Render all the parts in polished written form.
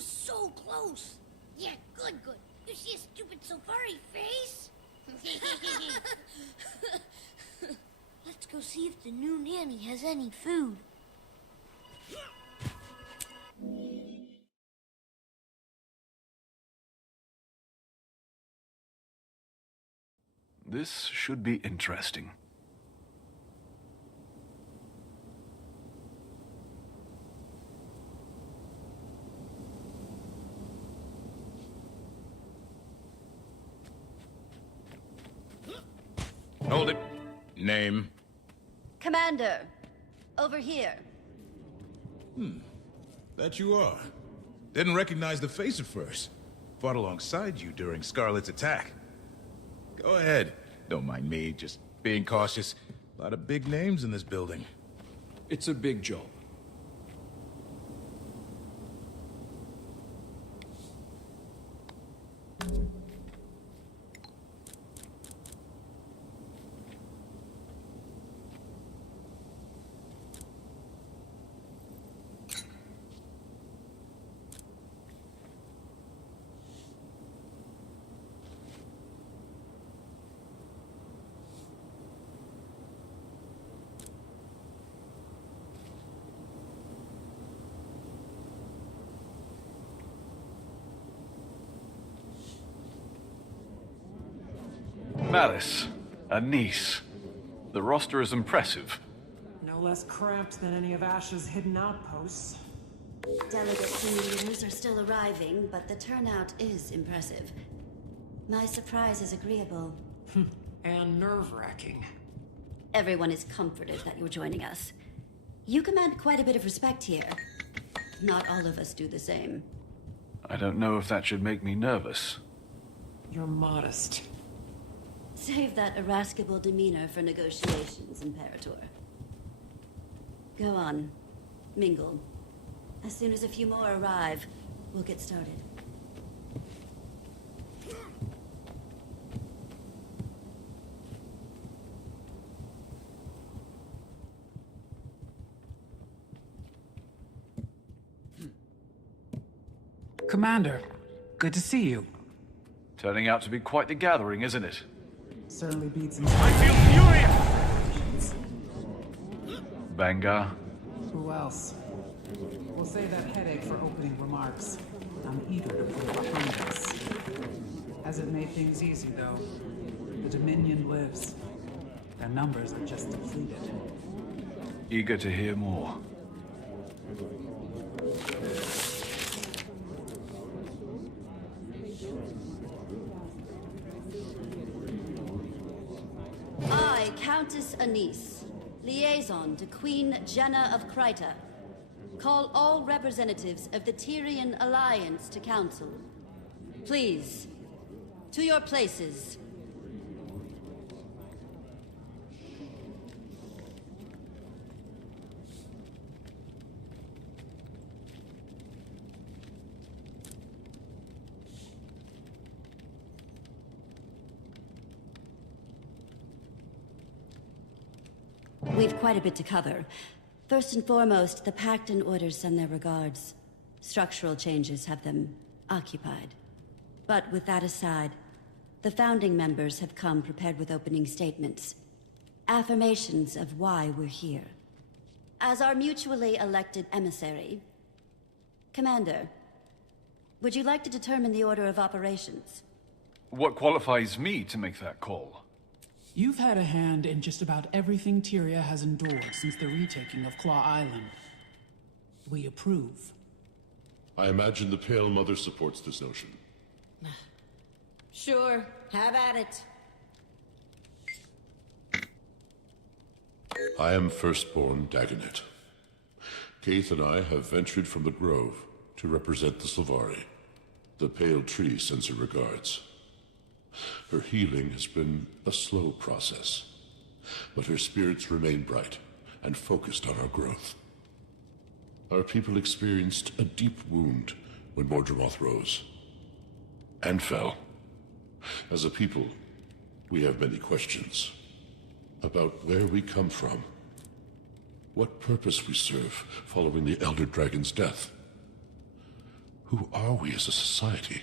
was so close. Yeah, good. You see a stupid safari face? Let's go see if the new nanny has any food. This should be interesting. Hold it. Name? Commander, over here. That you are. Didn't recognize the face at first. Fought alongside you during Scarlet's attack. Go ahead. Don't mind me, just being cautious. A lot of big names in this building. It's a big job. Malice, Anise. The roster is impressive. No less cramped than any of Ash's hidden outposts. Delegates and leaders are still arriving, but the turnout is impressive. My surprise is agreeable. And nerve-wracking. Everyone is comforted that you're joining us. You command quite a bit of respect here. Not all of us do the same. I don't know if that should make me nervous. You're modest. Save that irascible demeanor for negotiations, Imperator. Go on. Mingle. As soon as a few more arrive, we'll get started. Commander, good to see you. Turning out to be quite the gathering, isn't it? Certainly beats I feel furious! Bangar. Who else? We'll save that headache for opening remarks. I'm eager to put it behind us. Hasn't made things easy, though. The Dominion lives. Their numbers are just depleted. Eager to hear more. I, Countess Anise, liaison to Queen Jenna of Kryta, call all representatives of the Tyrian Alliance to council. Please, to your places. We've quite a bit to cover. First and foremost, the Pact and Orders send their regards. Structural changes have them occupied. But with that aside, the founding members have come prepared with opening statements. Affirmations of why we're here. As our mutually elected emissary, Commander, would you like to determine the order of operations? What qualifies me to make that call? You've had a hand in just about everything Tyria has endured since the retaking of Claw Island. We approve. I imagine the Pale Mother supports this notion. Sure, have at it. I am Firstborn Dagonet. Kaith and I have ventured from the Grove to represent the Sylvari. The Pale Tree sends her regards. Her healing has been a slow process, but her spirits remain bright and focused on our growth. Our people experienced a deep wound when Mordramoth rose and fell. As a people, we have many questions about where we come from, what purpose we serve following the Elder Dragon's death, Who are we as a society?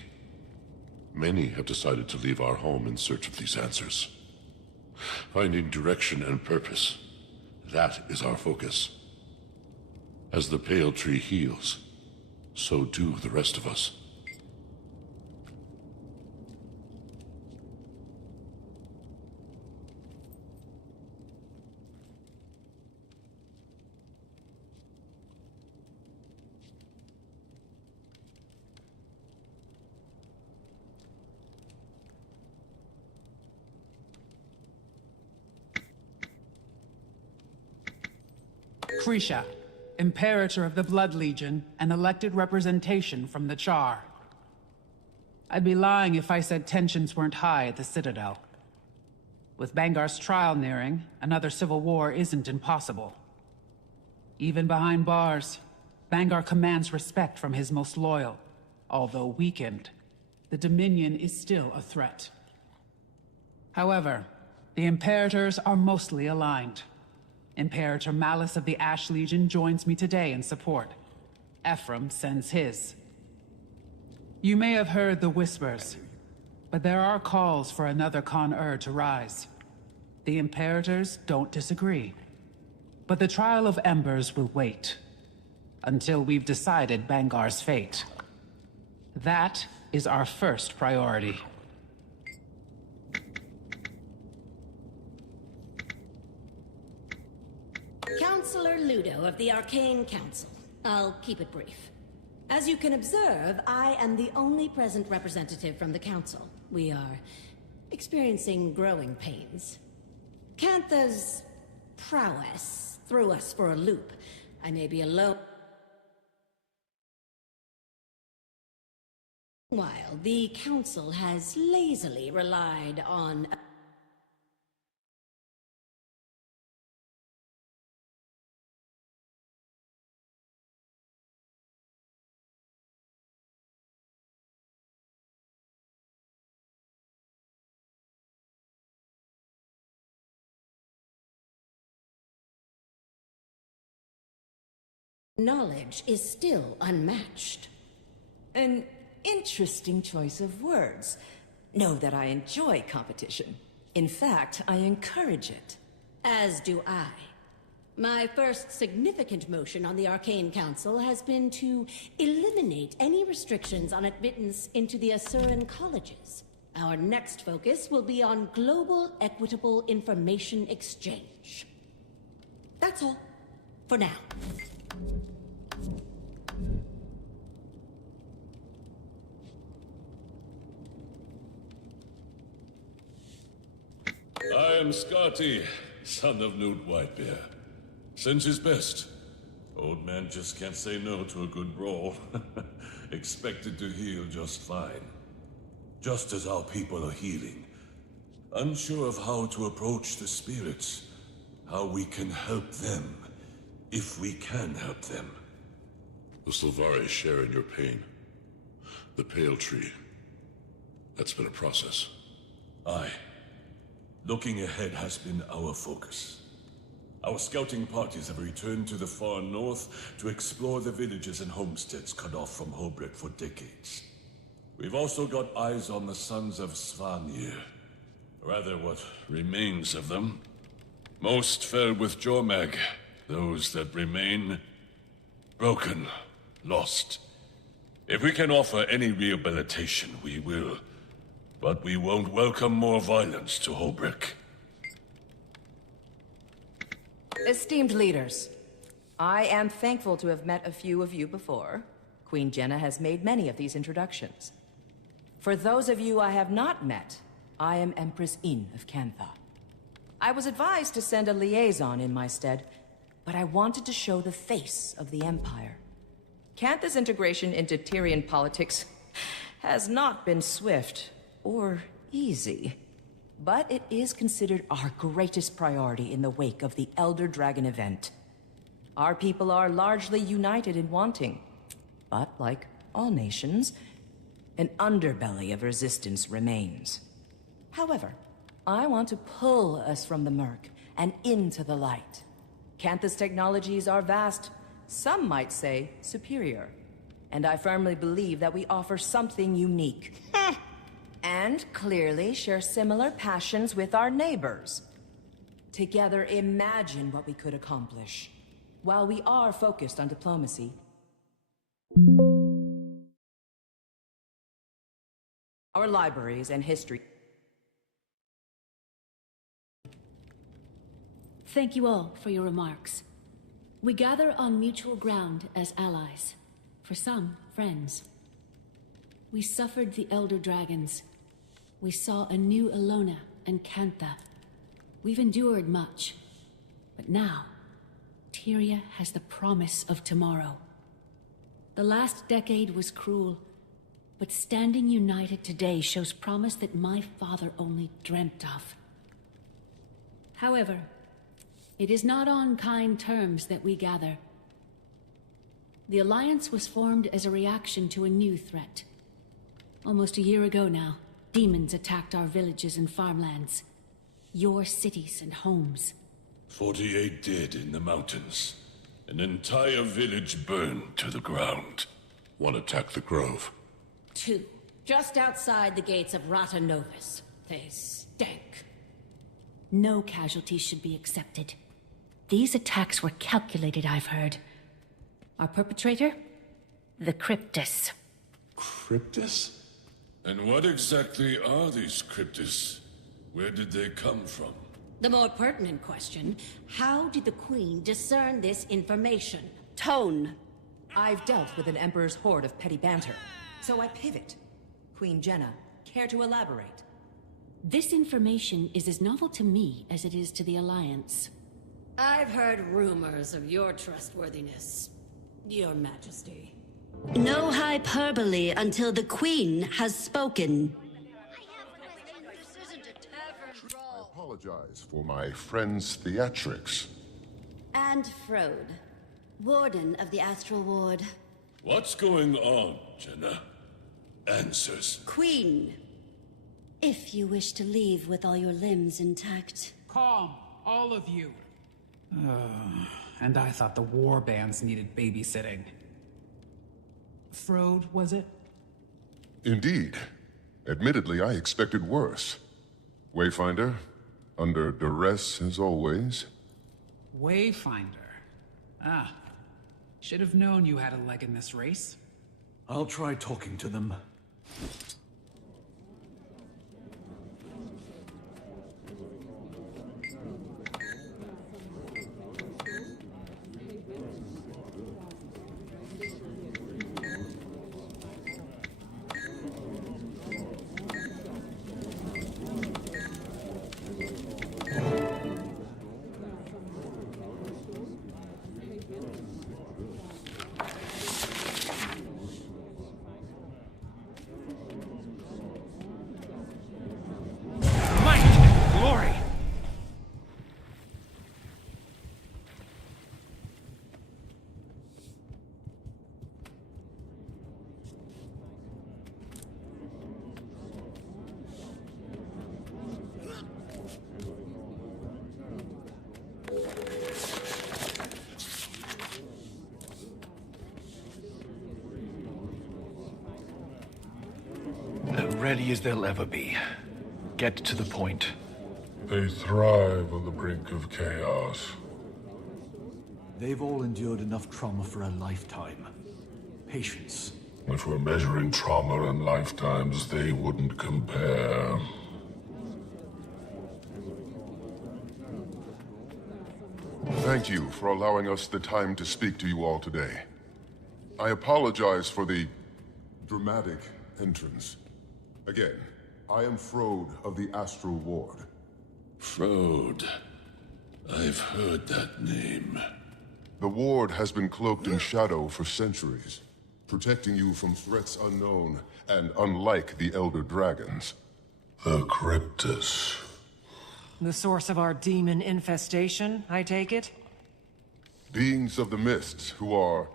Many have decided to leave our home in search of these answers. Finding direction and purpose, that is our focus. As the Pale Tree heals, so do the rest of us. Krisha, Imperator of the Blood Legion and elected representation from the Char. I'd be lying if I said tensions weren't high at the Citadel. With Bangar's trial nearing, another civil war isn't impossible. Even behind bars, Bangar commands respect from his most loyal. Although weakened, the Dominion is still a threat. However, the Imperators are mostly aligned. Imperator Malice of the Ash Legion joins me today in support. Ephraim sends his. You may have heard the whispers, but there are calls for another Con-Ur to rise. The Imperators don't disagree. But the Trial of Embers will wait, until we've decided Bangar's fate. That is our first priority. Counselor Ludo of the Arcane Council. I'll keep it brief. As you can observe, I am the only present representative from the Council. We are experiencing growing pains. Cantha's prowess threw us for a loop. I may be alone. While the Council has lazily relied on knowledge is still unmatched. An interesting choice of words. Know that I enjoy competition. In fact, I encourage it. As do I. My first significant motion on the Arcane Council has been to eliminate any restrictions on admittance into the Asuran colleges. Our next focus will be on global equitable information exchange. That's all. For now. I am Scotty, son of Newt Whitebear. Sends his best. Old man just can't say no to a good brawl. Expected to heal just fine. Just as our people are healing. Unsure of how to approach the spirits. How we can help them. If we can help them. The Sylvari share in your pain. The Pale Tree. That's been a process. Aye. Looking ahead has been our focus. Our scouting parties have returned to the far north to explore the villages and homesteads cut off from Holbrook for decades. We've also got eyes on the sons of Svanir. Rather, what remains of them. Most fell with Jormag. Those that remain, broken, lost. If we can offer any rehabilitation, we will. But we won't welcome more violence to Holbrook. Esteemed leaders, I am thankful to have met a few of you before. Queen Jenna has made many of these introductions. For those of you I have not met, I am Empress Yin of Cantha. I was advised to send a liaison in my stead, but I wanted to show the face of the Empire. Cantha's integration into Tyrian politics has not been swift or easy, but it is considered our greatest priority in the wake of the Elder Dragon event. Our people are largely united in wanting, but like all nations, an underbelly of resistance remains. However, I want to pull us from the murk and into the light. Cantha's technologies are vast, some might say superior. and I firmly believe that we offer something unique. And clearly share similar passions with our neighbors. Together, imagine what we could accomplish. While we are focused on diplomacy, our libraries and history. Thank you all for your remarks. We gather on mutual ground as allies. For some, friends. We suffered the Elder Dragons. We saw a new Elona and Cantha. We've endured much. But now, Tyria has the promise of tomorrow. The last decade was cruel, but standing united today shows promise that my father only dreamt of. However, it is not on kind terms that we gather. The Alliance was formed as a reaction to a new threat. Almost a year ago now, demons attacked our villages and farmlands. Your cities and homes. 48 dead in the mountains. An entire village burned to the ground. One attacked the grove. 2, just outside the gates of Rata Novus. They stank. No casualties should be accepted. These attacks were calculated, I've heard. Our perpetrator? The Cryptus. Cryptus? And what exactly are these Cryptus? Where did they come from? The more pertinent question, how did the Queen discern this information? Tone. I've dealt with an Emperor's horde of petty banter, so I pivot. Queen Jenna, care to elaborate? This information is as novel to me as it is to the Alliance. I've heard rumors of your trustworthiness, Your Majesty. No hyperbole until the Queen has spoken. I apologize for my friend's theatrics. And Frode, Warden of the Astral Ward. What's going on, Jenna? Answers. Queen, if you wish to leave with all your limbs intact. Calm, all of you. And I thought the war bands needed babysitting. Frode, was it? Indeed. Admittedly, I expected worse. Wayfinder, under duress as always. Wayfinder. Ah. Should have known you had a leg in this race. I'll try talking to them. Ready as they'll ever be. Get to the point. They thrive on the brink of chaos. They've all endured enough trauma for a lifetime. Patience. If we're measuring trauma and lifetimes, they wouldn't compare. Thank you for allowing us the time to speak to you all today. I apologize for the dramatic entrance. Again, I am Frode of the Astral Ward. Frode. I've heard that name. The Ward has been cloaked in shadow for centuries, protecting you from threats unknown and unlike the Elder Dragons. The Cryptus. The source of our demon infestation, I take it? Beings of the Mists who are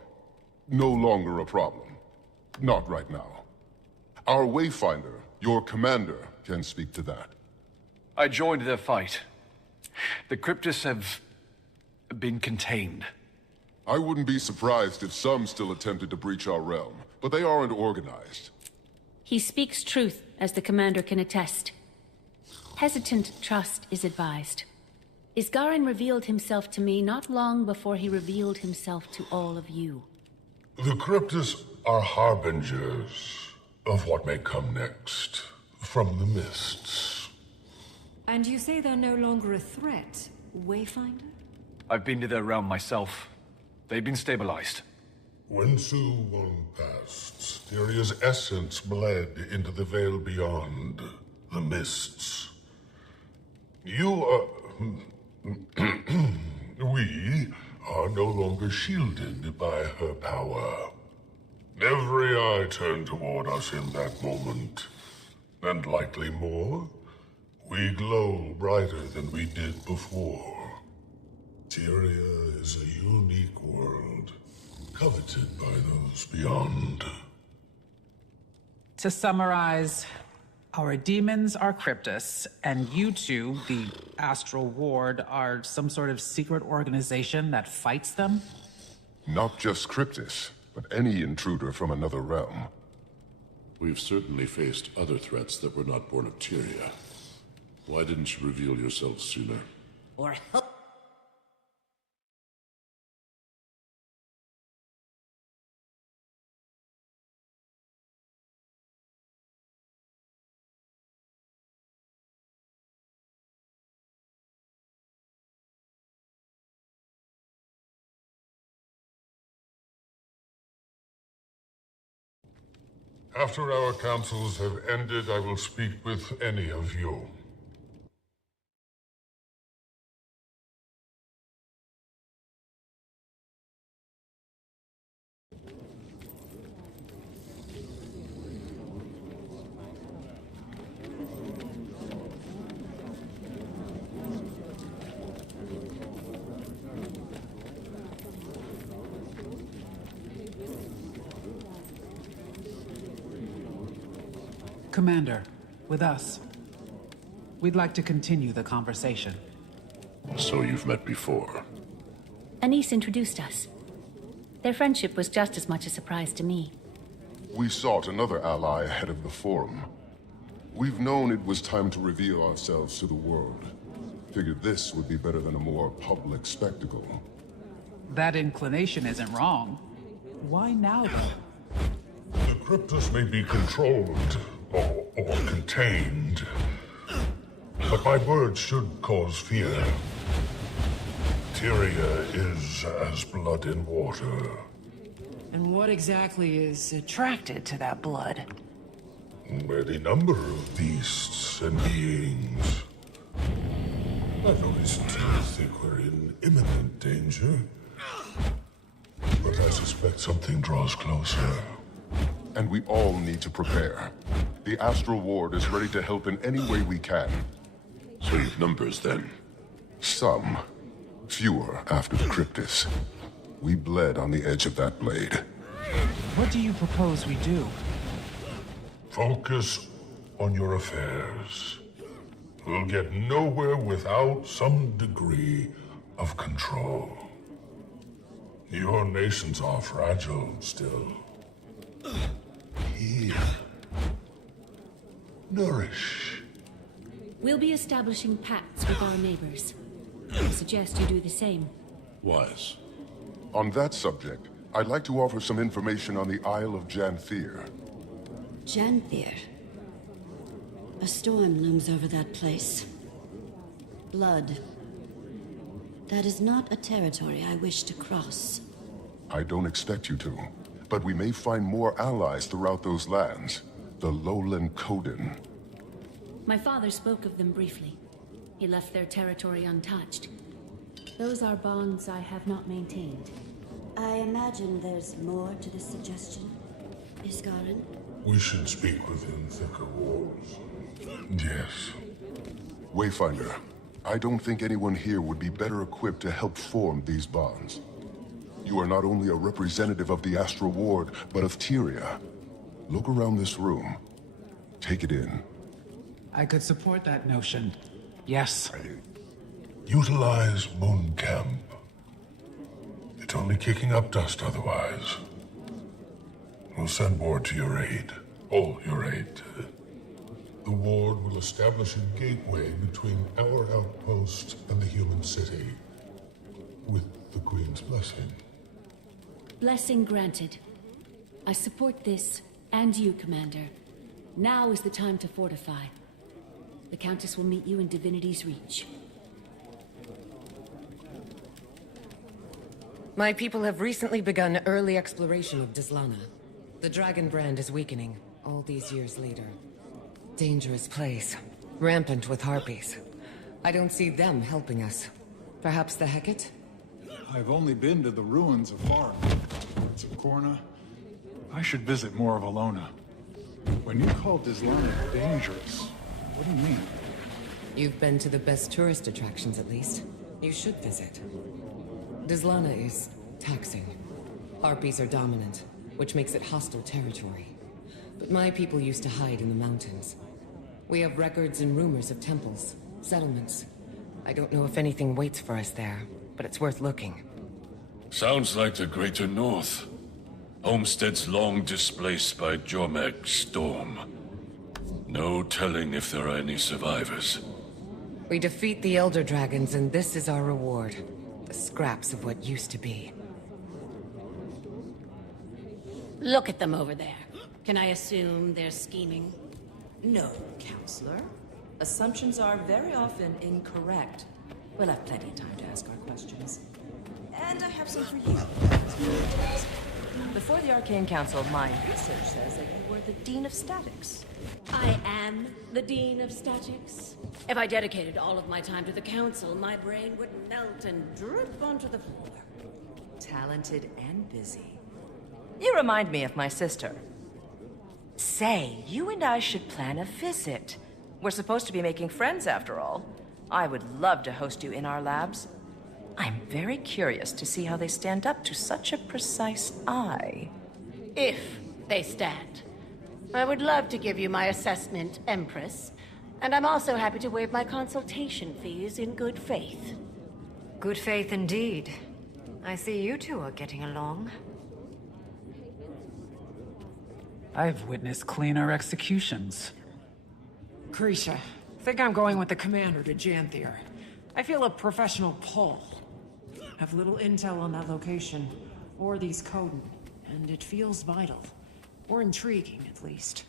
no longer a problem. Not right now. Our Wayfinder, your commander, can speak to that. I joined their fight. The Cryptus have been contained. I wouldn't be surprised if some still attempted to breach our realm, but they aren't organized. He speaks truth, as the commander can attest. Hesitant trust is advised. Isgarin revealed himself to me not long before he revealed himself to all of you. The Cryptus are harbingers of what may come next from the mists. And you say they're no longer a threat, Wayfinder? I've been to their realm myself. They've been stabilized. When Su Won passed, Tyria's essence bled into the veil beyond, the mists. You are... we are no longer shielded by her power. Every eye turned toward us in that moment, and likely more. We glow brighter than we did before. Tyria is a unique world, coveted by those beyond. To summarize, our demons are Cryptus, and you two, the Astral Ward, are some sort of secret organization that fights them? Not just Cryptus, but any intruder from another realm. We've certainly faced other threats that were not born of Tyria. Why didn't you reveal yourself sooner? Or help. After our councils have ended, I will speak with any of you. Commander, with us. We'd like to continue the conversation. So you've met before? Anise introduced us. Their friendship was just as much a surprise to me. We sought another ally ahead of the Forum. We've known it was time to reveal ourselves to the world. Figured this would be better than a more public spectacle. That inclination isn't wrong. Why now, though? The Cryptus may be controlled or contained, but my words should cause fear. Tyria is as blood in water. And what exactly is attracted to that blood? Any number of beasts and beings. I've no reason to think we're in imminent danger, but I suspect something draws closer. And we all need to prepare. The Astral Ward is ready to help in any way we can. So you've numbers, then? Some. Fewer after the Cryptus. We bled on the edge of that blade. What do you propose we do? Focus on your affairs. We'll get nowhere without some degree of control. Your nations are fragile still. Heal. Nourish. We'll be establishing pacts with our neighbors. I suggest you do the same. Wise. On that subject, I'd like to offer some information on the Isle of Janthier. Janthier. A storm looms over that place. Blood. That is not a territory I wish to cross. I don't expect you to, but we may find more allies throughout those lands. The Lowland Coden. My father spoke of them briefly. He left their territory untouched. Those are bonds I have not maintained. I imagine there's more to this suggestion, Isgarin? We should speak within thicker walls. Yes. Wayfinder, I don't think anyone here would be better equipped to help form these bonds. You are not only a representative of the Astral Ward, but of Tyria. Look around this room. Take it in. I could support that notion. Yes. Utilize Moon Camp. It It's only kicking up dust otherwise. We'll send ward to your aid. All your aid. The ward will establish a gateway between our outpost and the human city. With the Queen's blessing. Blessing granted. I support this, and you, Commander. Now is the time to fortify. The Countess will meet you in Divinity's Reach. My people have recently begun early exploration of Dizlana. The Dragon brand is weakening, all these years later. Dangerous place. Rampant with harpies. I don't see them helping us. Perhaps the Hecate? I've only been to the ruins of Farum. Parts of Corna. I should visit more of Alona. When you call Dizlana dangerous, what do you mean? You've been to the best tourist attractions, at least. You should visit. Dizlana is taxing. Harpies are dominant, which makes it hostile territory. But my people used to hide in the mountains. We have records and rumors of temples, settlements. I don't know if anything waits for us there, but it's worth looking. Sounds like the Greater North. Homesteads long displaced by Jormag's storm. No telling if there are any survivors. We defeat the Elder Dragons, and this is our reward. The scraps of what used to be. Look at them over there. Can I assume they're scheming? No, Counselor. Assumptions are very often incorrect. We'll have plenty of time to ask our questions. And I have some for you. Before the Arcane Council, my research says that you were the Dean of Statics. I am the Dean of Statics. If I dedicated all of my time to the Council, my brain would melt and drip onto the floor. Talented and busy. You remind me of my sister. Say, you and I should plan a visit. We're supposed to be making friends after all. I would love to host you in our labs. I'm very curious to see how they stand up to such a precise eye. If they stand. I would love to give you my assessment, Empress. And I'm also happy to waive my consultation fees in good faith. Good faith indeed. I see you two are getting along. I've witnessed cleaner executions. Krisha, think I'm going with the commander to Janthier. I feel a professional pull. Have little intel on that location, or these Coden, and it feels vital. Or intriguing, at least.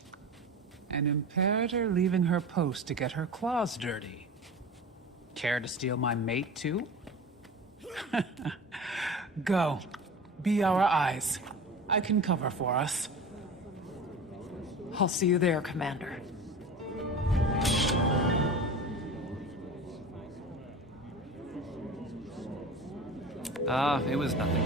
An Imperator leaving her post to get her claws dirty. Care to steal my mate, too? Go. Be our eyes. I can cover for us. I'll see you there, Commander. It was nothing.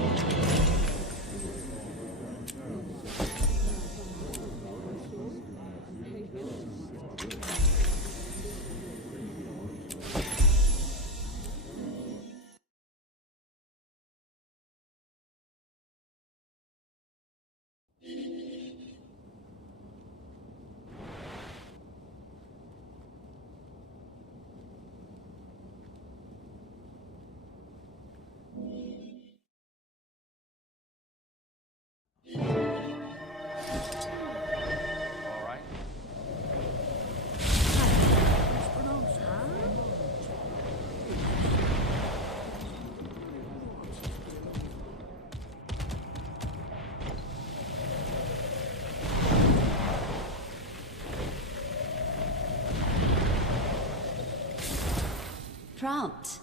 Prompt,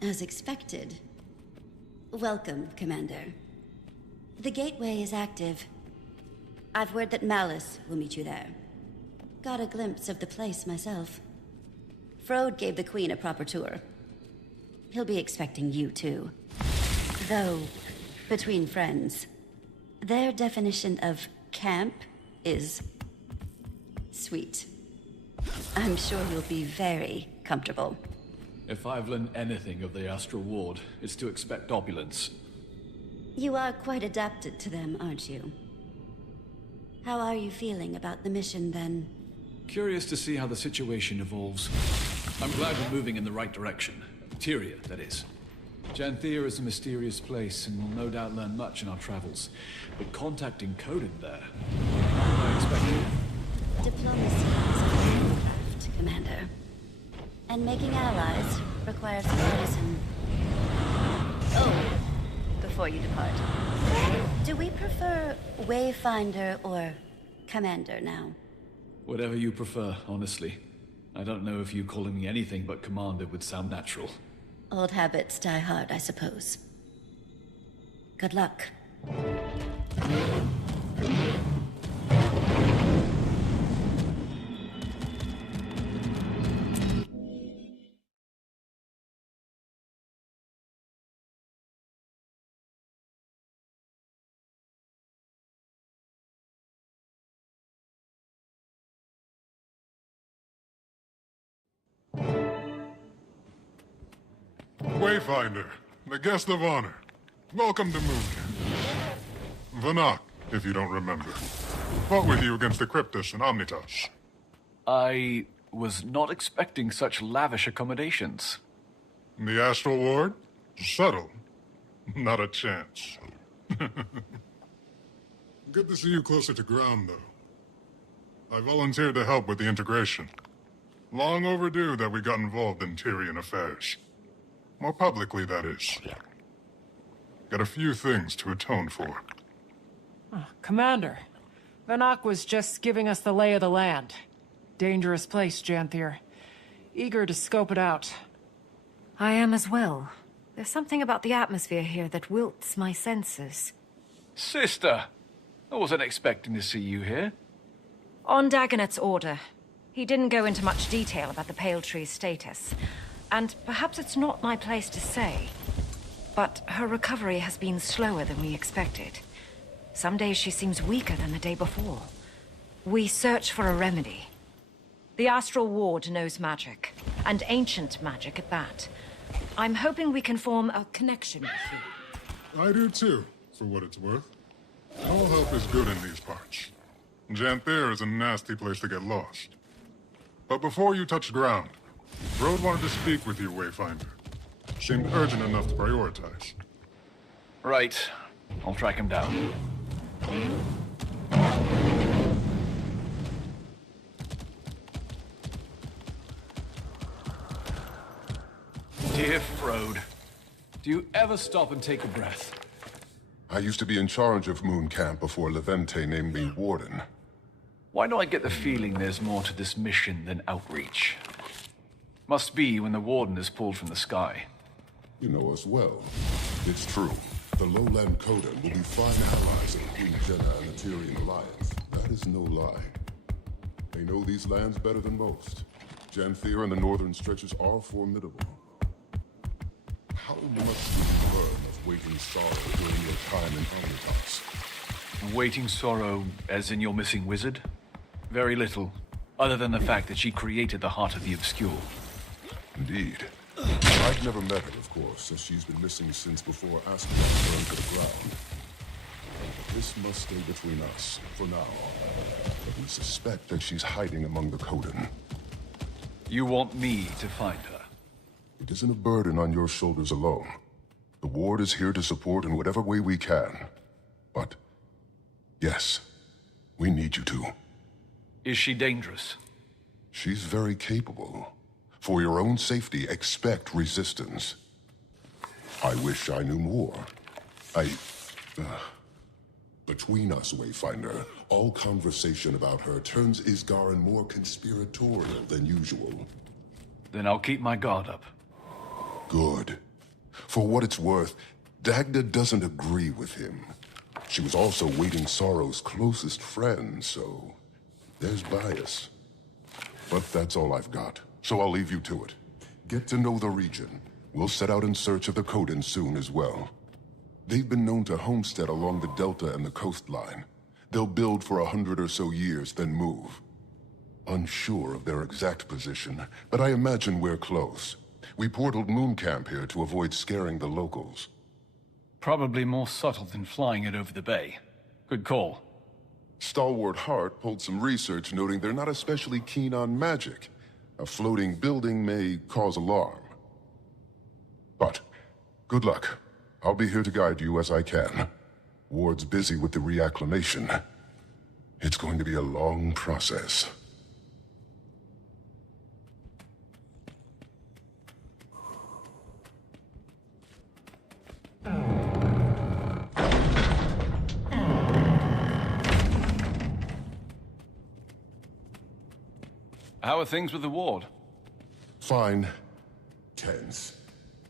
as expected. Welcome, Commander. The gateway is active. I've word that Malice will meet you there. Got a glimpse of the place myself. Frode gave the Queen a proper tour. He'll be expecting you too. Though, between friends, their definition of camp is sweet. I'm sure you'll be very comfortable. If I've learned anything of the Astral Ward, it's to expect opulence. You are quite adapted to them, aren't you? How are you feeling about the mission, then? Curious to see how the situation evolves. I'm glad we're moving in the right direction. Tyria, that is. Janthea is a mysterious place, and we'll no doubt learn much in our travels. But contacting Coden there... unexpected. Diplomacy is a fine craft, Commander. And making allies requires partisan... Oh, before you depart. Do we prefer Wayfinder or Commander now? Whatever you prefer, honestly. I don't know if you calling me anything but Commander would sound natural. Old habits die hard, I suppose. Good luck. Wayfinder, the guest of honor. Welcome to Mooncamp. Vanak, if you don't remember. Fought with you against the Cryptus and Omnitas. I was not expecting such lavish accommodations. The Astral Ward? Subtle. Not a chance. Good to see you closer to ground, though. I volunteered to help with the integration. Long overdue that we got involved in Tyrian affairs. More publicly, that is. Got a few things to atone for. Commander, Vanak was just giving us the lay of the land. Dangerous place, Janthir. Eager to scope it out. I am as well. There's something about the atmosphere here that wilts my senses. Sister! I wasn't expecting to see you here. On Dagonet's order, he didn't go into much detail about the Pale Tree's status. And perhaps it's not my place to say, but her recovery has been slower than we expected. Some days she seems weaker than the day before. We search for a remedy. The Astral Ward knows magic, and ancient magic at that. I'm hoping we can form a connection with you. I do too, for what it's worth. All help is good in these parts. Janthir is a nasty place to get lost. But before you touch ground, Road wanted to speak with you, Wayfinder. Seemed urgent enough to prioritize. Right. I'll track him down. Dear Frode, do you ever stop and take a breath? I used to be in charge of Mooncamp before Levente named me Warden. Why do I get the feeling there's more to this mission than outreach? Must be when the Warden is pulled from the sky. You know us well. It's true. The Lowland Coden will be fine allies of Queen Jenna and the Tyrian Alliance. That is no lie. They know these lands better than most. Janthir and the northern stretches are formidable. How much did you learn of Waiting Sorrow during your time in Omnitas? Waiting Sorrow, as in your missing wizard? Very little, other than the fact that she created the Heart of the Obscure. Indeed. I've never met her, of course, as she's been missing since before Asphodel burned to the ground. But this must stay between us, for now. But we suspect that she's hiding among the Coden. You want me to find her? It isn't a burden on your shoulders alone. The Ward is here to support in whatever way we can. But, yes, we need you to. Is she dangerous? She's very capable. For your own safety, expect resistance. I wish I knew more. Between us, Wayfinder, all conversation about her turns Isgarin more conspiratorial than usual. Then I'll keep my guard up. Good. For what it's worth, Dagda doesn't agree with him. She was also Waiting Sorrow's closest friend, so there's bias. But that's all I've got, so I'll leave you to it. Get to know the region. We'll set out in search of the Coden soon as well. They've been known to homestead along the Delta and the coastline. They'll build for 100 or so years, then move. Unsure of their exact position, but I imagine we're close. We portaled Mooncamp here to avoid scaring the locals. Probably more subtle than flying it over the bay. Good call. Stalwart Hart pulled some research noting they're not especially keen on magic. A floating building may cause alarm. But Good luck. I'll be here to guide you as I can. Ward's busy with the reacclimation. It's going to be a long process. How are things with the ward? Fine. Tense.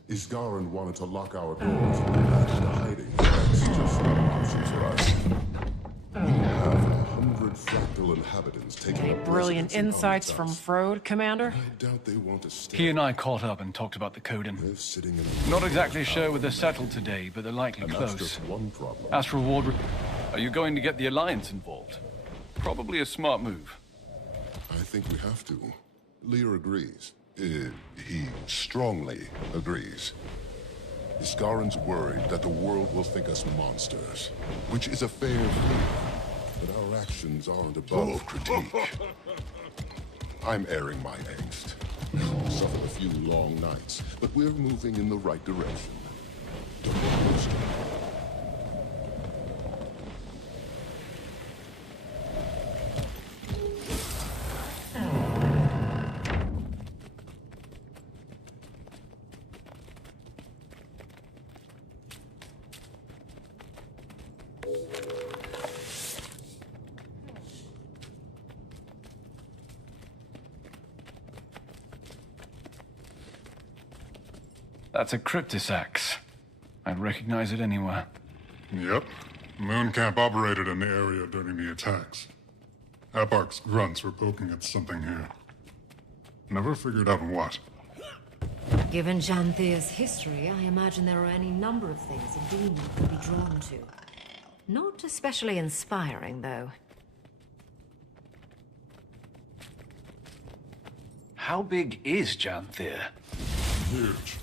Isgaran wanted to lock our doors and get back into hiding. That's just not an option for us. We have 100 fractal inhabitants taking Any up brilliant residence in insights from Omnitas. Frode, Commander? I doubt they want to stay. He and I caught up and talked about the Coden. They're sitting in Not exactly sure where they're settled today, but they're likely and close. that's just one problem. Astral Ward, are you going to get the Alliance involved? Probably a smart move. I think we have to. Lear agrees. He strongly agrees. Isgaran's worried that the world will think us monsters, which is a fair fear, but our actions aren't above critique. I'm airing my angst. We've suffered a few long nights, but we're moving in the right direction. Don't get close to me. That's a Cryptisax. I'd recognize it anywhere. Yep. Moon Camp operated in the area during the attacks. Apark's grunts were poking at something here. Never figured out what. Given Janthea's history, I imagine there are any number of things a demon could be drawn to. Not especially inspiring, though. How big is Janthea? Huge.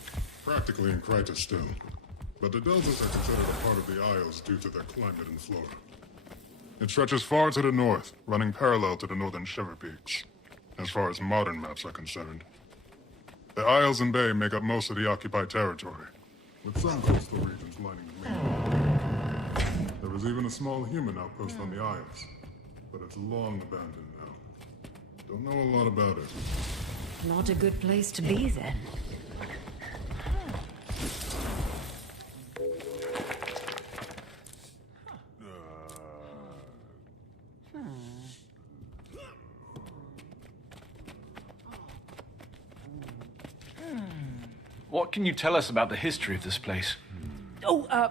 Practically in Kryta still. But the deltas are considered a part of the Isles due to their climate and flora. It stretches far to the north, running parallel to the northern Shiver Peaks, as far as modern maps are concerned. The Isles and Bay make up most of the occupied territory, with some coastal regions lining the mainland. There was even a small human outpost on the Isles, but it's long abandoned now. Don't know a lot about it. Not a good place to be, then. What can you tell us about the history of this place?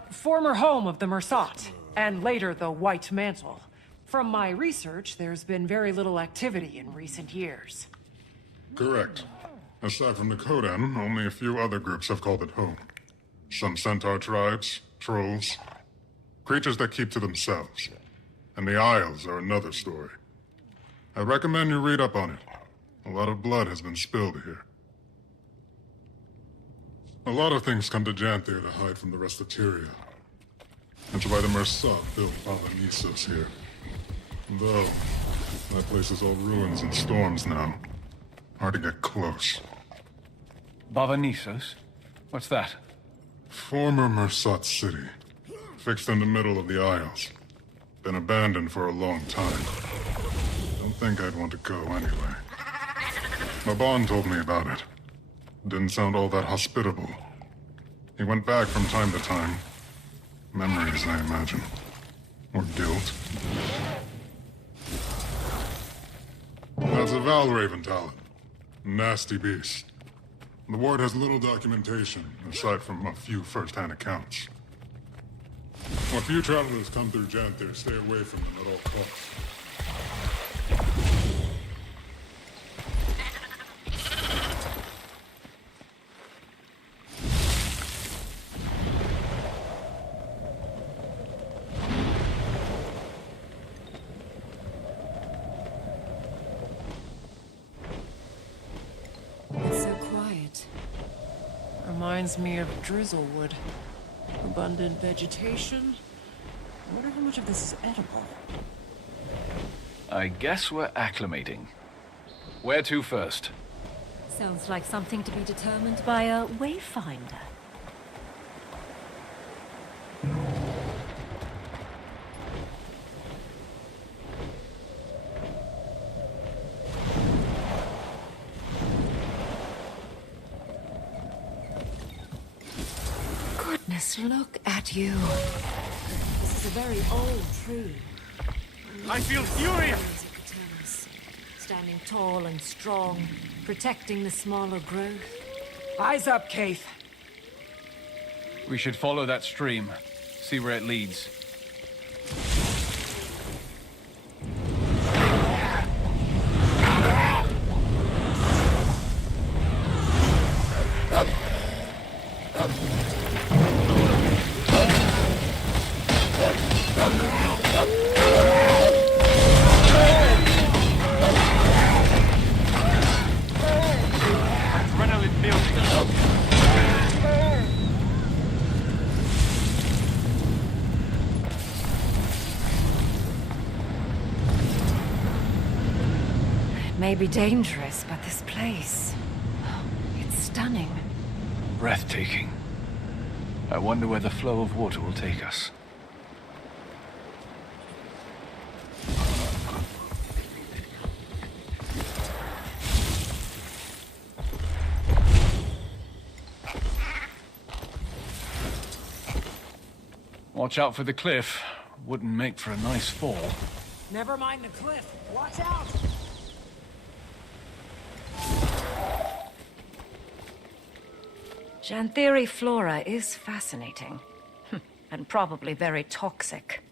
Former home of the Mersat, and later the White Mantle. From my research, there's been very little activity in recent years. Correct. Aside from the Kodan, only a few other groups have called it home. Some centaur tribes, trolls, creatures that keep to themselves. And the Isles are another story. I recommend you read up on it. A lot of blood has been spilled here. A lot of things come to Janthea to hide from the rest of Tyria. That's why the Mersat built Bava-Nissos here. Though, that place is all ruins and storms now. Hard to get close. Bava-Nissos? What's that? Former Mersat city. Fixed in the middle of the Isles. Been abandoned for a long time. Don't think I'd want to go anyway. Maban told me about it. Didn't sound all that hospitable. He went back from time to time. Memories, I imagine. Or guilt. That's a Valraven talent. Nasty beast. The Ward has little documentation, aside from a few first-hand accounts. When few travelers come through Janthea, stay away from them at all costs. It's so quiet. Reminds me of Drizzlewood. Abundant vegetation. I wonder how much of this is edible. I guess we're acclimating. Where to first? Sounds like something to be determined by a wayfinder. goodness, look at you. This is a very old tree. I feel furious! Standing tall and strong, protecting the smaller growth. Eyes up, Keith. We should follow that stream, see where it leads. Adrenaline building. It may be dangerous, but this place... it's stunning. Breathtaking. I wonder where the flow of water will take us. Watch out for the cliff. Wouldn't make for a nice fall. Never mind the cliff. Watch out! Janthiri flora is fascinating. And probably very toxic.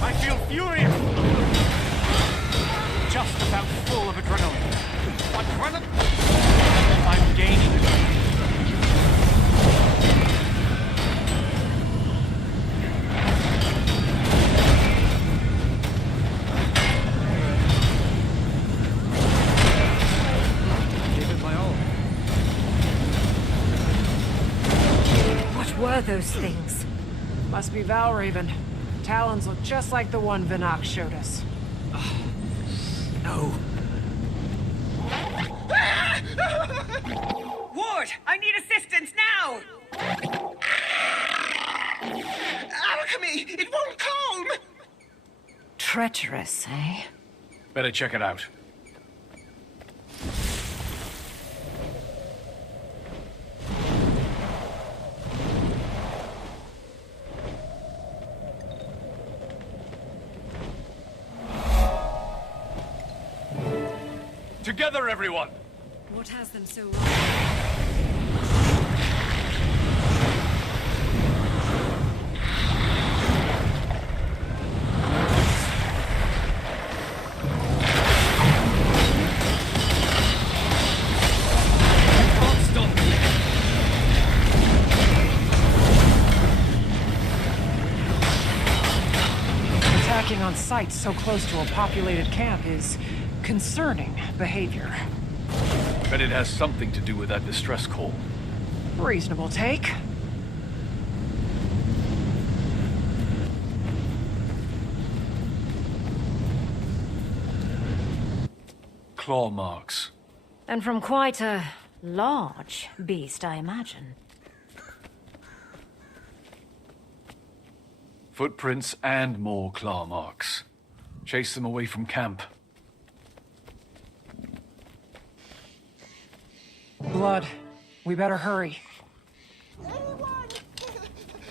I feel furious! Just about full of adrenaline. Adrenaline? I'm gaining adrenaline. Gave it my all. What were those things? Must be Valraven. Talons look just like the one Vinak showed us. No. Ward, I need assistance now! Alchemy! It won't calm! Treacherous, eh? Better check it out. Together, everyone! What has them so Attacking on sites so close to a populated camp is concerning behavior. Bet it has something to do with that distress call. Reasonable take. Claw marks. And from quite a large beast, I imagine. Footprints and more claw marks. Chase them away from camp. Blood. We better hurry. Anyone!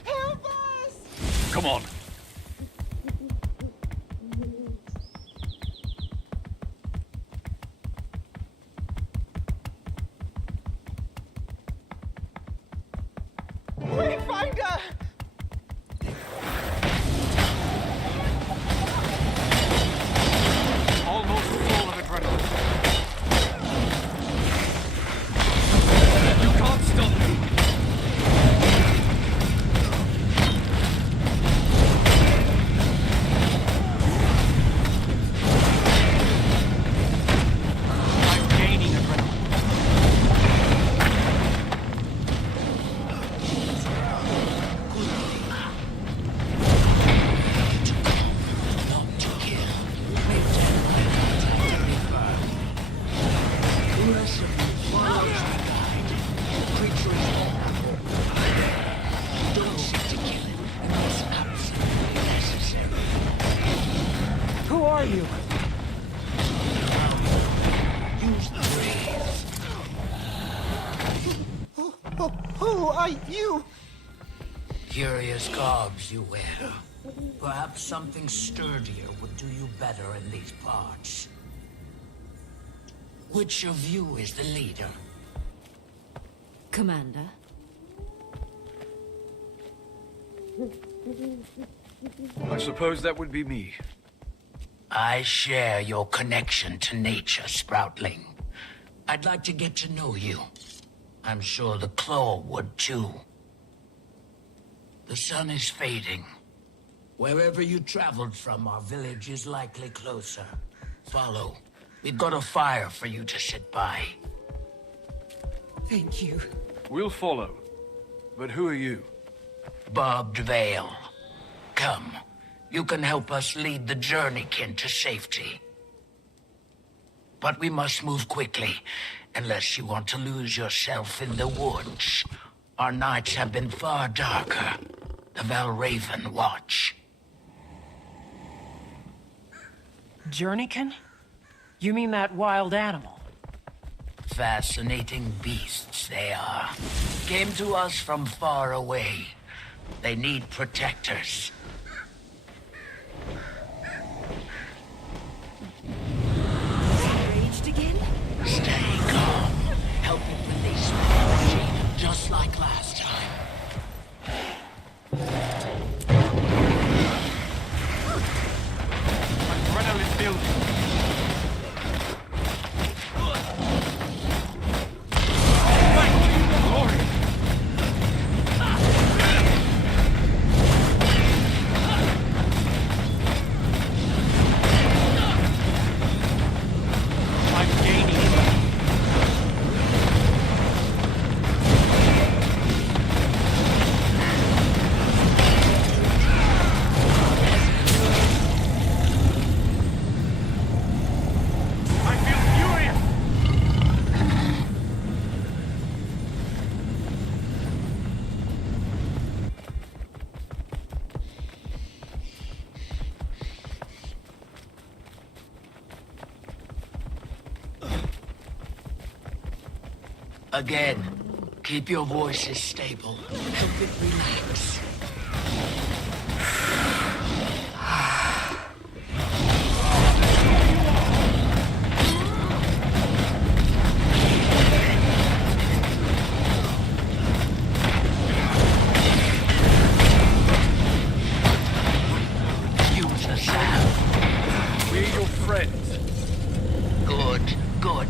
Help us! Come on. Wayfinder! Almost full of adrenaline. Can't stop me! I'm gaining adrenaline. Not to kill. Follows the guide. The creature is vulnerable. Don't seek to kill him unless absolutely necessary. Who are you? breathe. Who are you? Curious garbs you wear. Perhaps something sturdier would do you better in these parts. Which of you is the leader? Commander. I suppose that would be me. I share your connection to nature, Sproutling. I'd like to get to know you. I'm sure the Claw would too. The sun is fading. Wherever you traveled from, our village is likely closer. Follow. We've got a fire for you to sit by. Thank you. We'll follow. But who are you? Barbed Veil. Come. You can help us lead the Journeykin to safety. But we must move quickly, unless you want to lose yourself in the woods. Our nights have been far darker. The Valraven watch. Journeykin? You mean that wild animal? Fascinating beasts they are. Came to us from far away. They need protectors. Enraged again? Stay calm. Help it release the energy, just like last time. Adrenaline building. Again, keep your voices stable. Help it relax. Use the sound. We're your friends. Good, good.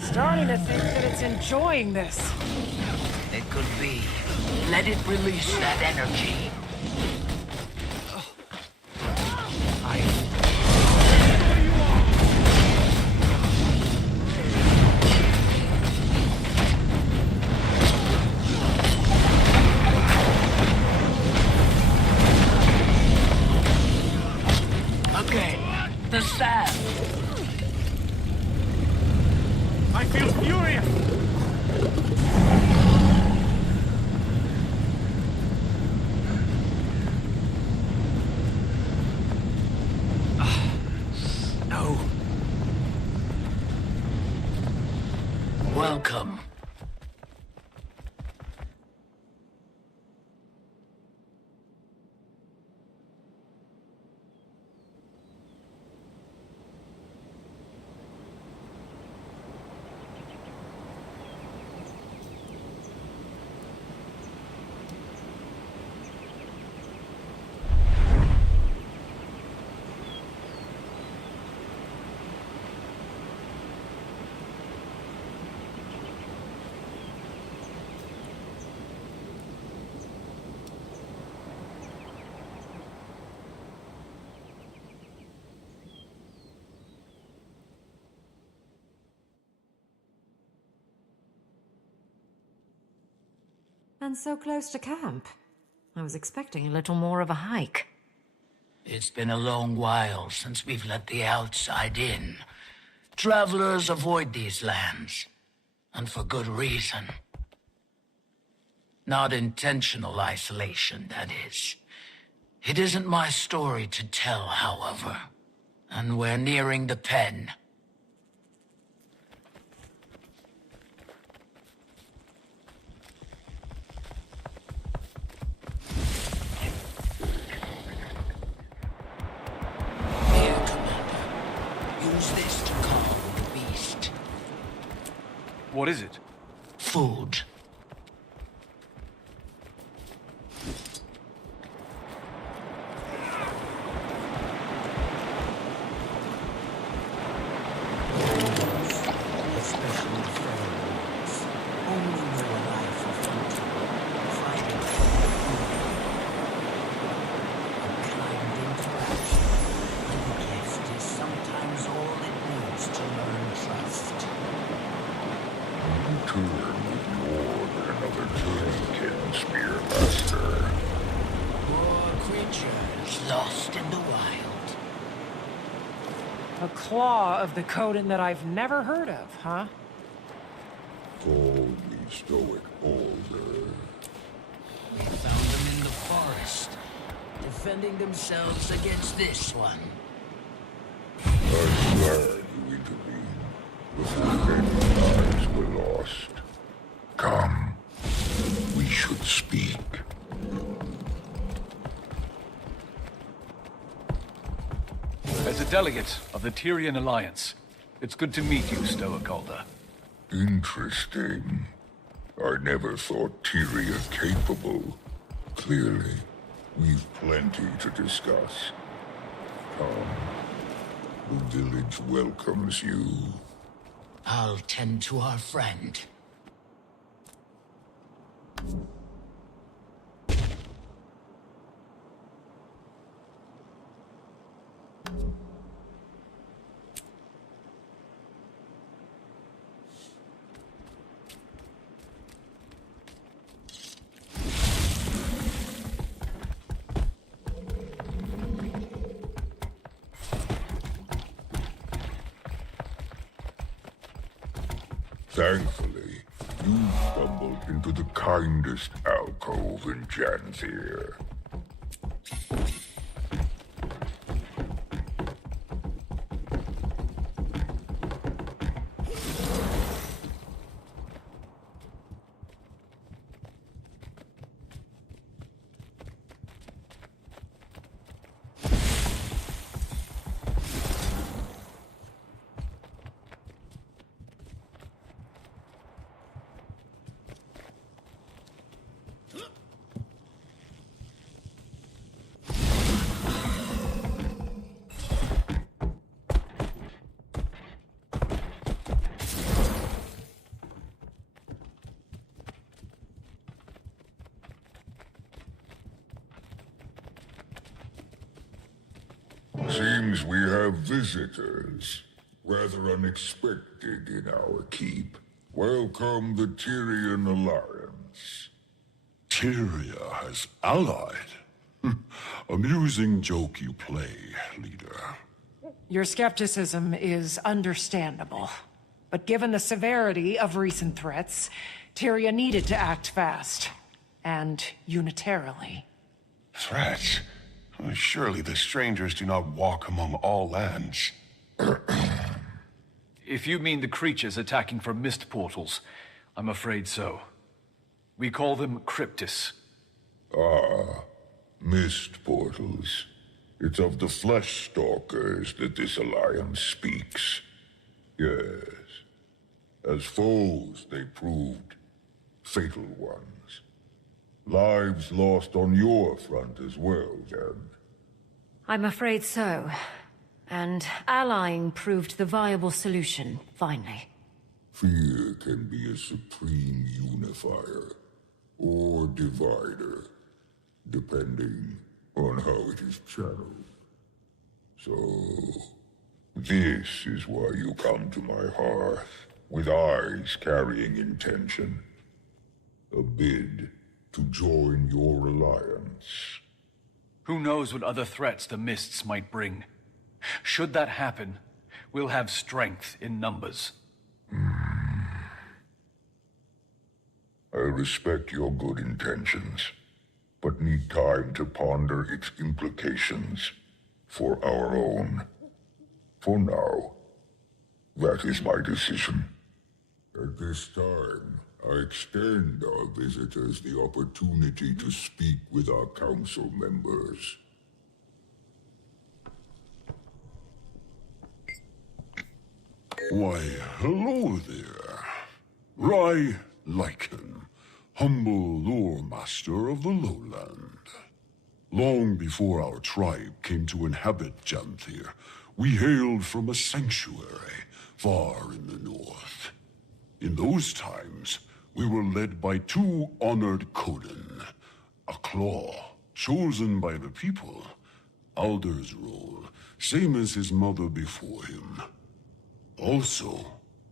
Starting to think that it's enjoying this. It could be. Let it release that energy. Okay, the staff. I feel furious! No. Welcome. And so close to camp. I was expecting a little more of a hike. It's been a long while since we've let the outside in. Travelers avoid these lands, and for good reason. Not intentional isolation, that is. It isn't my story to tell, however, and we're nearing the pen. Here, Commander. Use this to calm the beast. What is it? Food. Claw of the Coden that I've never heard of, huh? Call me Stoic Alder. We found them in the forest, defending themselves against this one. I'm glad you intervened before many lives were lost. Come, we should speak. As a delegate of the Tyrian Alliance, it's good to meet you, Stoic Alder. Interesting. I never thought Tyria capable. Clearly, we've plenty to discuss. Come, the village welcomes you. I'll tend to our friend. Thankfully, you stumbled into the kindest alcove in Janthir. Seems we have visitors. Rather unexpected in our keep. Welcome the Tyrian Alliance. Tyria has allied? Amusing joke you play, leader. Your skepticism is understandable. But given the severity of recent threats, Tyria needed to act fast. And unitarily. Threats? Surely the strangers do not walk among all lands. If you mean the creatures attacking from mist portals, I'm afraid so. We call them Cryptis. Ah, mist portals. It's of the flesh stalkers that this alliance speaks. Yes. As foes, they proved fatal ones. Lives lost on your front as well, Jan. I'm afraid so. And allying proved the viable solution, finally. Fear can be a supreme unifier, or divider, depending on how it is channeled. So, this is why you come to my hearth, with eyes carrying intention. A bid to join your alliance. Who knows what other threats the mists might bring? Should that happen, we'll have strength in numbers. I respect your good intentions, but need time to ponder its implications for our own. For now, that is my decision. At this time, I extend our visitors the opportunity to speak with our council members. Why, hello there. Rai Lycan, humble lore master of the lowland. Long before our tribe came to inhabit Janthir, we hailed from a sanctuary far in the north. In those times, we were led by two honored Coden, a claw chosen by the people, Alder's role, same as his mother before him. Also,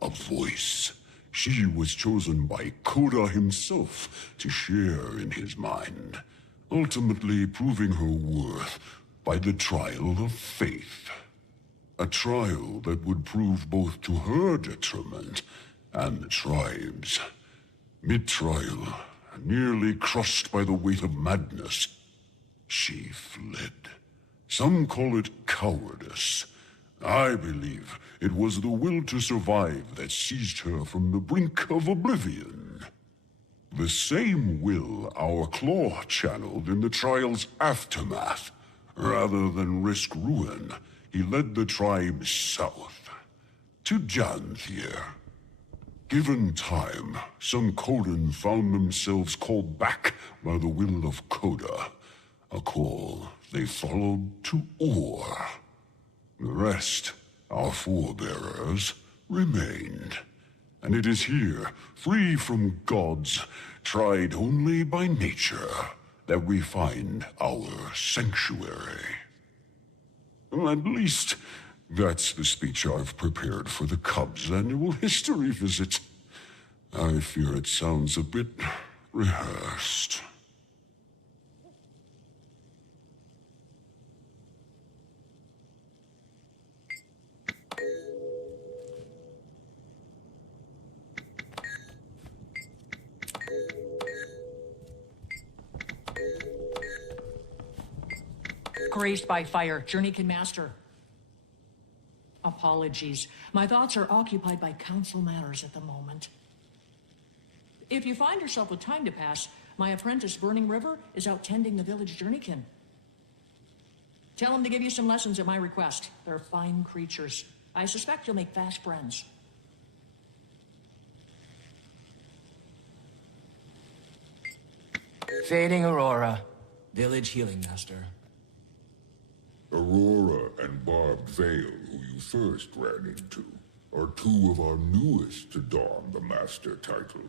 a voice. She was chosen by Koda himself to share in his mind, ultimately proving her worth by the trial of faith. A trial that would prove both to her detriment and the tribe's. Mid-trial, nearly crushed by the weight of madness, she fled. Some call it cowardice. I believe it was the will to survive that seized her from the brink of oblivion. The same will our claw channeled in the trial's aftermath. Rather than risk ruin, he led the tribe south, to Janthir. Given time, some Coden found themselves called back by the will of Koda, a call they followed to Or. The rest, our forebearers, remained. And it is here, free from gods, tried only by nature, that we find our sanctuary. At least, that's the speech I've prepared for the Cubs' annual history visit. I fear it sounds a bit rehearsed. Crazed by fire, Journeykin Master. Apologies. My thoughts are occupied by council matters at the moment. If you find yourself with time to pass, my apprentice Burning River is out tending the village Journeykin. Tell him to give you some lessons at my request. They're fine creatures. I suspect you'll make fast friends. Fading Aurora, village healing master. Aurora and Barbed Veil, who you first ran into, are two of our newest to don the master title.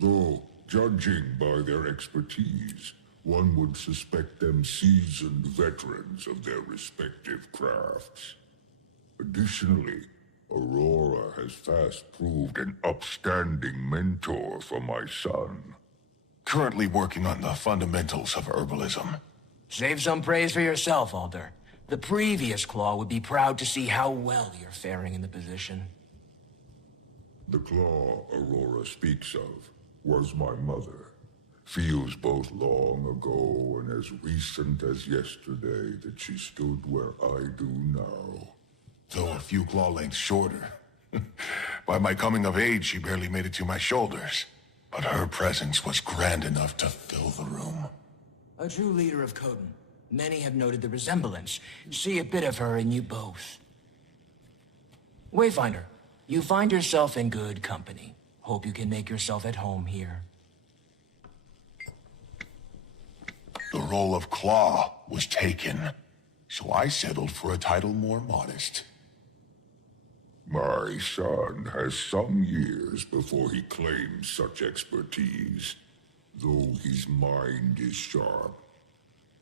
Though, judging by their expertise, one would suspect them seasoned veterans of their respective crafts. Additionally, Aurora has fast proved an upstanding mentor for my son. Currently working on the fundamentals of herbalism. Save some praise for yourself, Alder. The previous Claw would be proud to see how well you're faring in the position. The Claw Aurora speaks of was my mother. Feels both long ago and as recent as yesterday that she stood where I do now. Though a few claw lengths shorter. By my coming of age, she barely made it to my shoulders. But her presence was grand enough to fill the room. A true leader of Coden. Many have noted the resemblance. See a bit of her in you both. Wayfinder, you find yourself in good company. Hope you can make yourself at home here. The role of Claw was taken, so I settled for a title more modest. My son has some years before he claims such expertise, though his mind is sharp.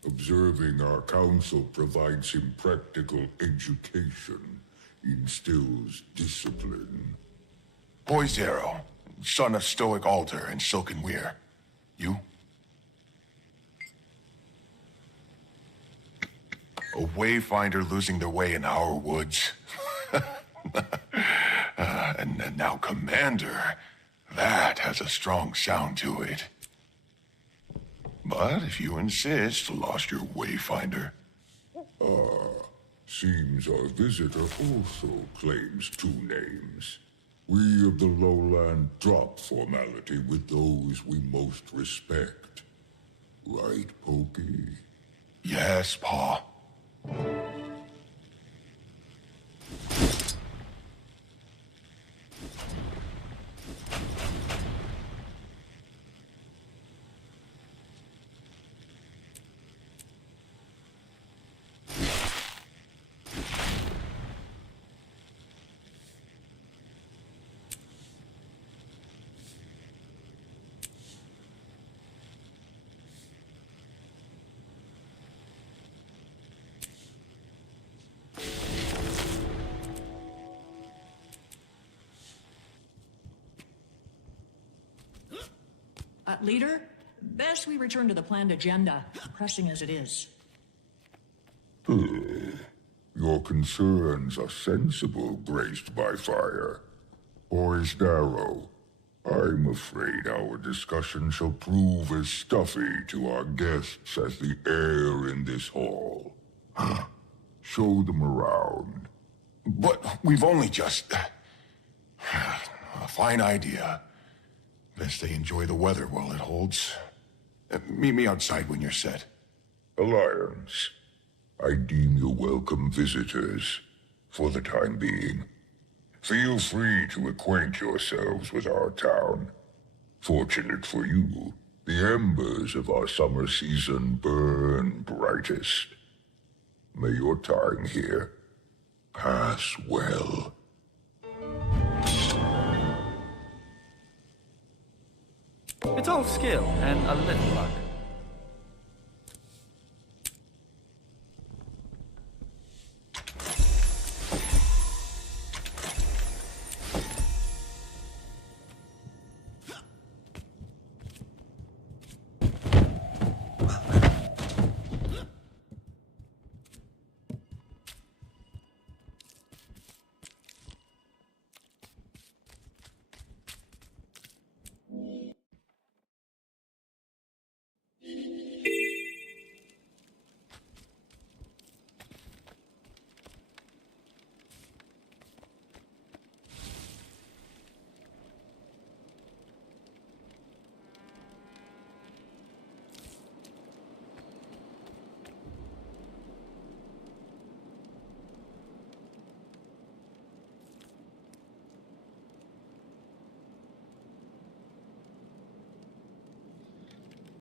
Observing our council provides him practical education, instills discipline. Boy Zero, son of Stoic Alder and Silken Weir. You? A wayfinder losing their way in our woods. And now Commander. That has a strong sound to it. But if you insist, lost your Wayfinder. Seems our visitor also claims two names. We of the lowland drop formality with those we most respect. Right, Pokey? Yes, Pa. Leader, best we return to the planned agenda, pressing as it is. Your concerns are sensible, graced by fire. Boys Darrow, I'm afraid our discussion shall prove as stuffy to our guests as the air in this hall. Show them around. But we've only just... A fine idea. Best they enjoy the weather while it holds. Meet me outside when you're set. Alliance, I deem you welcome visitors, for the time being. Feel free to acquaint yourselves with our town. Fortunate for you, the embers of our summer season burn brightest. May your time here pass well. It's all skill and a little luck.